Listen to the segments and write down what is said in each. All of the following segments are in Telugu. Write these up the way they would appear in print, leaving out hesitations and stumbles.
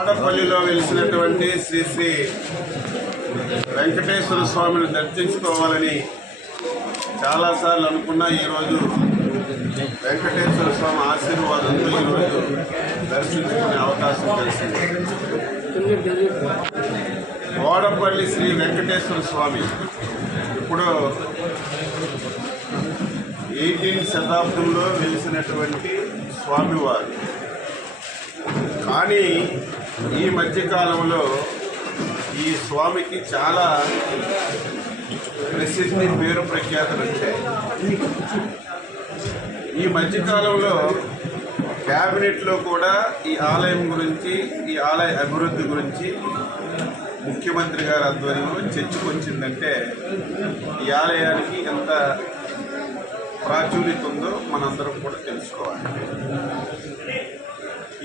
ఆడపల్లిలో వెలిసినటువంటి శ్రీ శ్రీ వెంకటేశ్వర స్వామిని దర్శించుకోవాలని చాలాసార్లు అనుకున్నా. ఈరోజు వెంకటేశ్వర స్వామి ఆశీర్వాదంతో ఈరోజు దర్శించుకునే అవకాశం కలిసింది. ఓడపల్లి శ్రీ వెంకటేశ్వర స్వామి ఇప్పుడు 18వ శతాబ్దంలో వెలిసినటువంటి స్వామివారు. కానీ ఈ మధ్యకాలంలో ఈ స్వామికి చాలా ప్రసిద్ధి, పేరు ప్రఖ్యాతులు వచ్చాయి. ఈ మధ్యకాలంలో క్యాబినెట్లో కూడా ఈ ఆలయం గురించి, ఈ ఆలయ అభివృద్ధి గురించి ముఖ్యమంత్రి గారి ఆధ్వర్యంలో చర్చకు వచ్చిందంటే ఈ ఆలయానికి ఎంత ప్రాచుర్యత ఉందో మనందరం కూడా తెలుసుకోవాలి.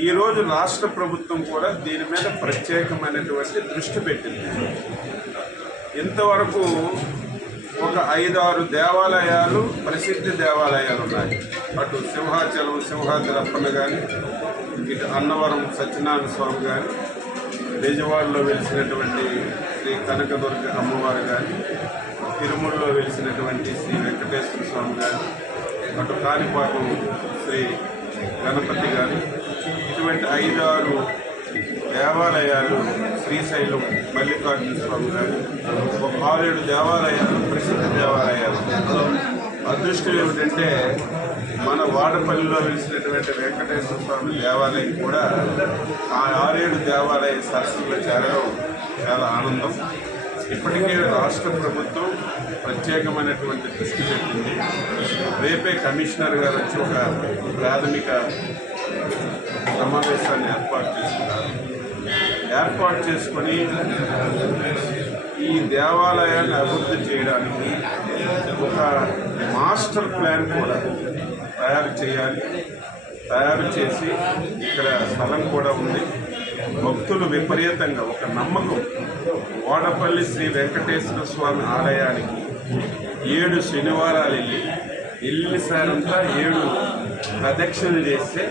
ఈరోజు రాష్ట్ర ప్రభుత్వం కూడా దీని మీద ప్రత్యేకమైనటువంటి దృష్టి పెట్టింది. ఇంతవరకు ఒక 5-6 దేవాలయాలు, ప్రసిద్ధి దేవాలయాలు ఉన్నాయి. అటు సింహాచలం సింహాచలప్పన్న కానీ, ఇటు అన్నవరం సత్యనారాయణ స్వామి కానీ, బెజవాడలో వెలిసినటువంటి శ్రీ కనకదుర్గ అమ్మవారు కానీ, తిరుమలలో వెలిసినటువంటి శ్రీ వెంకటేశ్వర స్వామి కానీ, అటు కాణిపాకం శ్రీ గణపతి కానీ, ఇటువంటి 5-6 దేవాలయాలు, శ్రీశైలం మల్లికార్జున స్వామి కానీ, ఒక 6-7 దేవాలయాలు, ప్రసిద్ధ దేవాలయాలు. అదృష్టం ఏమిటంటే మన వాడపల్లిలో వెలిసినటువంటి వెంకటేశ్వర స్వామి దేవాలయం కూడా ఆ 6-7 దేవాలయ సరస్సులో చేరడం చాలా ఆనందం. ఇప్పటికే రాష్ట్ర ప్రభుత్వం ప్రత్యేకమైనటువంటి దృష్టి పెట్టింది. రేపే కమిషనర్ గారు వచ్చి ఒక ప్రాథమిక సమావేశాన్ని ఏర్పాటు చేసుకొని ఈ దేవాలయాన్ని అభివృద్ధి చేయడానికి ఒక మాస్టర్ ప్లాన్ కూడా తయారు చేసి ఇక్కడ స్థలం కూడా ఉంది. భక్తులు విపరీతంగా ఒక నమ్మకం. ఓడపల్లి శ్రీ వెంకటేశ్వర స్వామి ఆలయానికి 7 శనివారాలు వెళ్ళిసారంతా 7 ప్రదక్షిణలు చేస్తే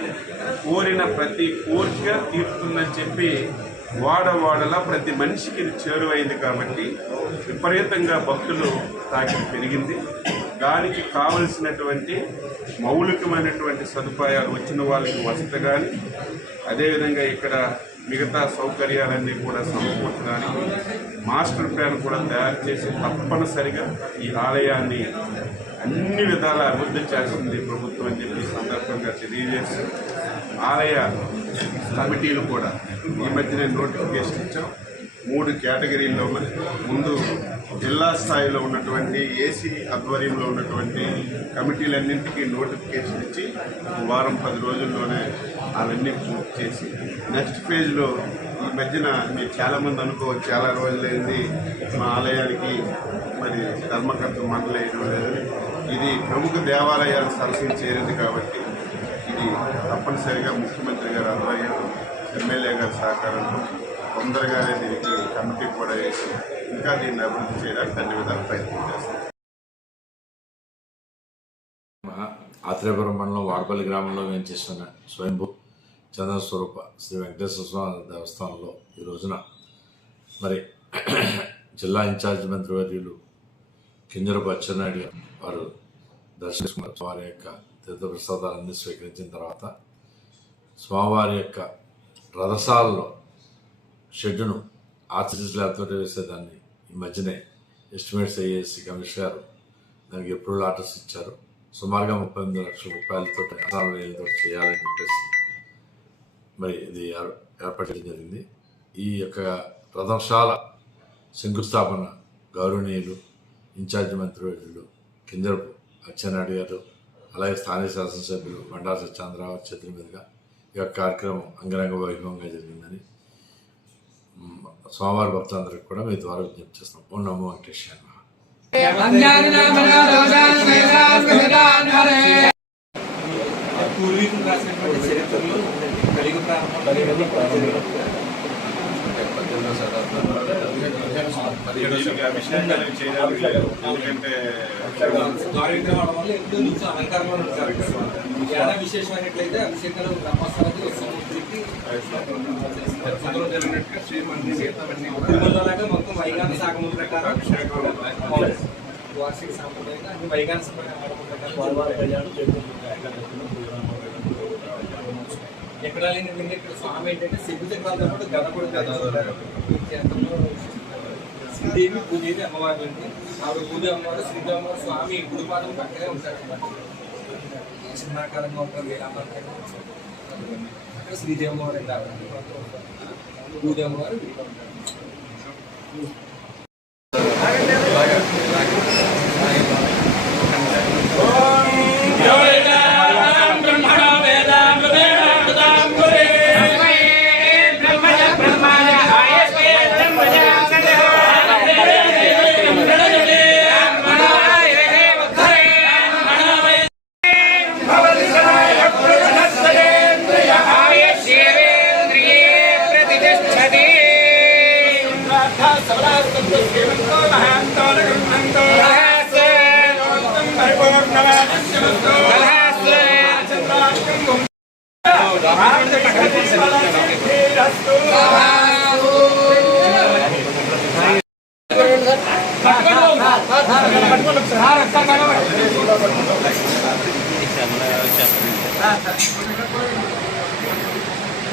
కోరిన ప్రతి కోరిక తీరుతుందని చెప్పి వాడవాడలా ప్రతి మనిషికి చేరువైంది. కాబట్టి విపరీతంగా భక్తులు తాకిడి పెరిగింది. దానికి కావలసినటువంటి మౌలికమైనటువంటి సదుపాయాలు వచ్చిన వాళ్ళకి వసత కానీ, అదేవిధంగా ఇక్కడ మిగతా సౌకర్యాలన్నీ కూడా సమకూర్చడానికి మాస్టర్ ప్లాన్ కూడా తయారు చేసి తప్పనిసరిగా ఈ ఆలయాన్ని అన్ని విధాల అభివృద్ధి చేస్తుంది ప్రభుత్వం అని చెప్పి సందర్భంగా తెలియజేసి, ఆలయ కమిటీలు కూడా ఈ మధ్యనే నోటిఫికేషన్ ఇచ్చాం. 3 కేటగిరీల్లో ముందు జిల్లా స్థాయిలో ఉన్నటువంటి ఏసీ ఆధ్వర్యంలో ఉన్నటువంటి కమిటీలన్నింటికీ నోటిఫికేషన్ ఇచ్చి 1-10 రోజుల్లోనే అవన్నీ పూర్తి చేసి నెక్స్ట్ ఫేజ్లో ఈ మధ్యన మీరు చాలామంది అనుకోవచ్చు చాలా రోజులైంది మా ఆలయానికి మరి ధర్మకర్త మండలేయడం లేదని. ఇది ప్రముఖ దేవాలయాల సరస్సును చేరింది కాబట్టి ఇది తప్పనిసరిగా ముఖ్యమంత్రి గారి ఆధ్వర్యంలో, ఎమ్మెల్యే గారి సహకారంతో తొందరగానే దీనికి కమిటీ కూడా వేసి ఇంకా దీన్ని అభివృద్ధి చేయడానికి అన్ని విధాలు ప్రయత్నం చేస్తాం. ఆత్రేయపురం మండలం వాడపల్లి గ్రామంలో వేయించేస్తున్న స్వయంభూ చంద్రస్వరూప శ్రీ వెంకటేశ్వర స్వామి దేవస్థానంలో ఈ రోజున మరి జిల్లా ఇన్ఛార్జ్ మంత్రివర్యులు కింజరపు అచ్చెన్నాయుడు వారు దర్శించుకున్నారు. వారి యొక్క తీర్థప్రసాదాలన్నీ స్వీకరించిన తర్వాత స్వామివారి యొక్క రథసాలలో షెడ్డును ఆర్టిస్ట్ ల్యాబ్తో వేసేదాన్ని ఈ మధ్యనే ఎస్టిమేట్స్ అయ్యేసి కమిషనర్ గారు దానికి అప్రూవల్ ఆర్డర్స్ ఇచ్చారు. సుమారుగా 38 లక్షల రూపాయలతో వేలతో చేయాలని చెప్పేసి మరి ఇది ఏర్పాటు చేయడం జరిగింది. ఈ యొక్క రథశాల శంకుస్థాపన గౌరవనీయులు ఇన్ఛార్జ్ మంత్రివర్యులు కింజరపు అచ్చెన్నాయుడు గారు, అలాగే స్థానిక శాసనసభ్యులు బండారు సత్యేంద్రరావు చేతుల మీదుగా ఈ యొక్క కార్యక్రమం అంగరంగ వైభవంగా జరిగిందని స్వామివారి భక్తులందరికీ కూడా మీ ద్వారా విజ్ఞప్తి చేస్తాం. ఓం నమో వెంకటేశాయ. పూర్వీకులు రాసినటువంటి చరిత్రలు కలిగి ప్రారంభం 18వ శతాబ్దంలో దీనికి అభిషేకాలు చేయడానికి లేదు. ఎందుకంటే ద్వార విగ్రహం వల్ల ఎప్పుడు నుంచి అలంకారంలో ఉంటారు. ఏదైనా విశేషమైనట్లయితే అభిషేకాలు బ్రహ్మోత్సవానికి సముద్రికి సందర్భం జరిగినట్టుగా తిరుమలలాగా మొత్తం వైగాన సాగమం ప్రకారం అభిషేకం వార్షిక సాంప్రదాయంగా అన్ని వైగాన ఎక్కడ లేని విధంగా ఇక్కడ స్వామి ఏంటంటే సిద్ధి చక్రాలతో పాటు గద కూడా శ్రీదేవి పూజేది అమ్మవారి అంటే ఆవిడ పూజ అమ్మవారు శ్రీదేవి అమ్మవారు స్వామి గుడిపాదం పక్కనే ఉంటారు అన్నమాట. చిన్నాకారంగా ఉంటారు వేలాంబరంగా అక్కడ శ్రీదేవి అమ్మవారు అంటే పూజ అమ్మవారు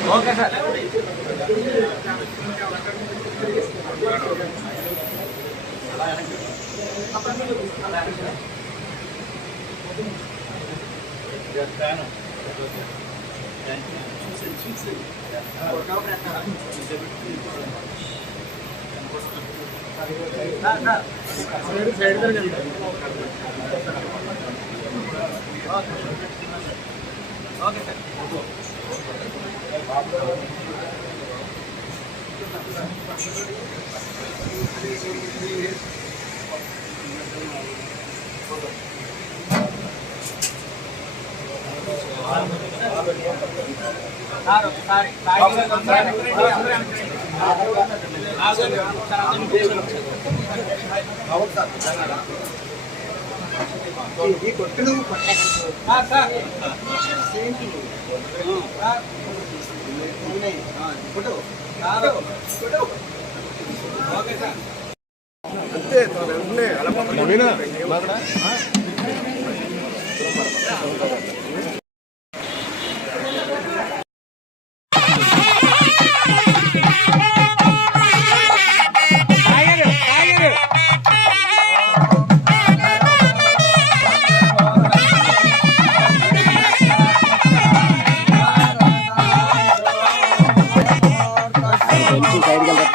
ఓకే సార్.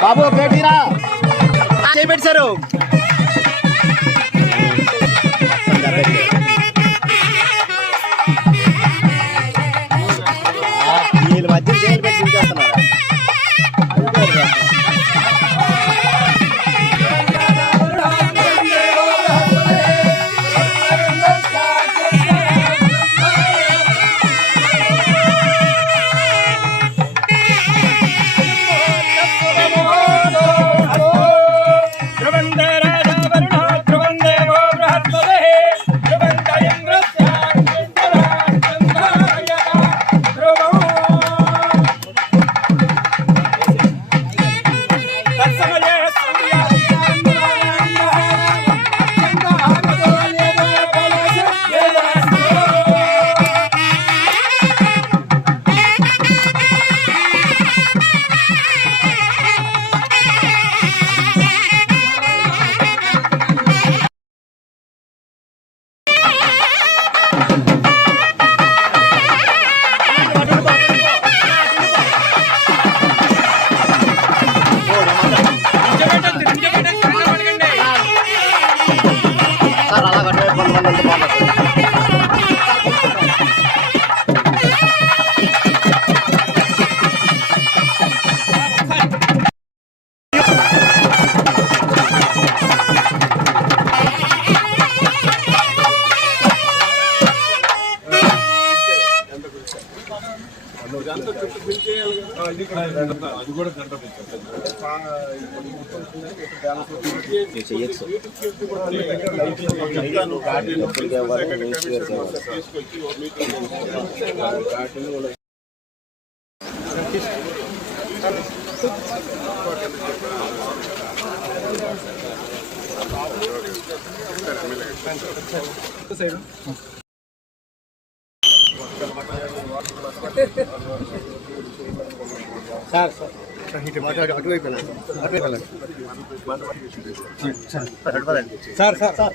బాబు ప్లేటీరా చేపెట్టారు వీళ్ళు మధ్య జైలు పెట్టి చేస్తున్నారు. Bandera కూడా గంట పెట్టారు చెయ్యొచ్చు సార్ ఇటు మాట్లాడి అటువైపు వెళ్ళండి అటువైపు వెళ్ళండి సార్ సార్ సార్